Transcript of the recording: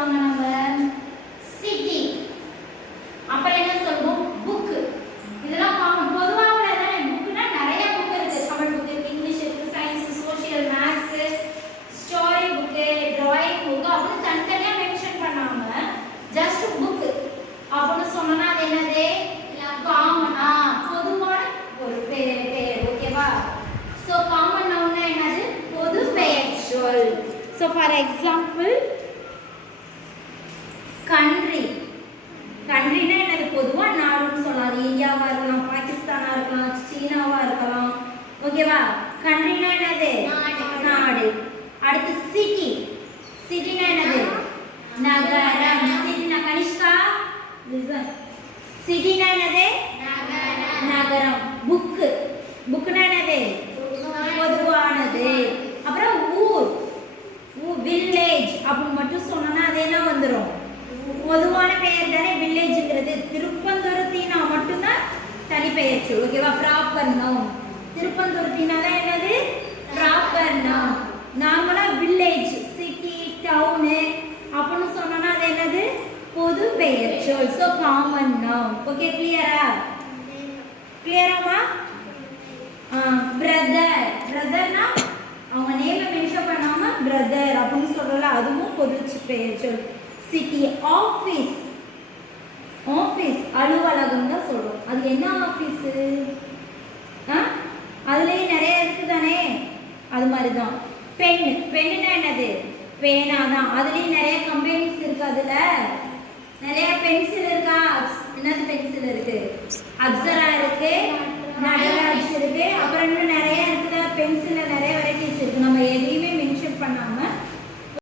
சொல்லுவாங்க நம்ம சிட்டி. அப்புறம் என்ன சொல்லுவோம் புக். இதெல்லாம் காமன். பொதுவாக தானே புக்னா நிறைய புக் இருக்கு. தமிழ் புக் இருக்கு, இங்கிலீஷ் இருக்கு, science, social, maths, story book, drawing book அப்படின்னு தனித்தனியா மென்ஷன் பண்ணாம ஜஸ்ட் புக் அப்படின்னு சொன்னா அது என்னது காமனா பொதுவான ஒரு பெயர். ஓகேவா? சோ காமன் நவுன்னா என்னது பொது பெயர் சொல். So for example country. கண்ட்ரினா என்னது பொதுவா நாடுன்னு சொல்லலாம். இந்தியாவா இருக்கலாம், பாகிஸ்தானா இருக்கலாம், சீனாவா இருக்கலாம். ஓகேவா? கண்ட்ரினா என்னது நாடு. அடுத்து சிட்டி. சிட்டினா என்னது நகரம். சிட்டினா கனிஷ்கா சிட்டினா என்னது நகரம். புக். புக்னா என்னது பொதுவானது. அப்புறம் ஊர். வில்லேஜ் அப்படின்னு மட்டும் சொன்னா அது என்ன வந்துடும் பொதுவான பெயர் தானே வில்லேஜ்ங்கிறது. திருப்பந்துருத்தினா மட்டும்தான் தனி பெயர் சொல். ஓகேவா? Proper noun. திருப்பந்துருத்தினா தான் என்னது ப்ராப்பர் நவுன். நார்மலா வில்லேஜ், சிட்டி, டவுனு அப்படின்னு சொன்னா அது என்னது பொது பெயர் சொல். So common noun. ஓகே, கிளியரா? கிளியராமா? பிரதர். பிரதர்னா அவங்க நேமை மென்ஷன் பண்ணாம பிரதர் அப்படின்னு சொல்றல, அதுவும் பொது பெயர் சொல். சிட்டி. ஆஃபீஸ். ஆஃபீஸ் அலுவலகம் தான் சொல்றோம். அது என்ன ஆஃபீஸ்? அதுலயே நிறைய இருக்கு தானே, அது மாதிரி தான். பென். பென்னா என்னது பேனா தான். அதுலயும் நிறைய கம்பெனிஸ் இருக்கு. அதுல நிறைய பென்சில் இருக்கா? என்னது பென்சில் இருக்கு? அப்சரா இருக்கு, நடராஜ் இருக்கு, அப்புறம் இன்னும் நிறைய இருக்குதா பென்சில்ல நிறைய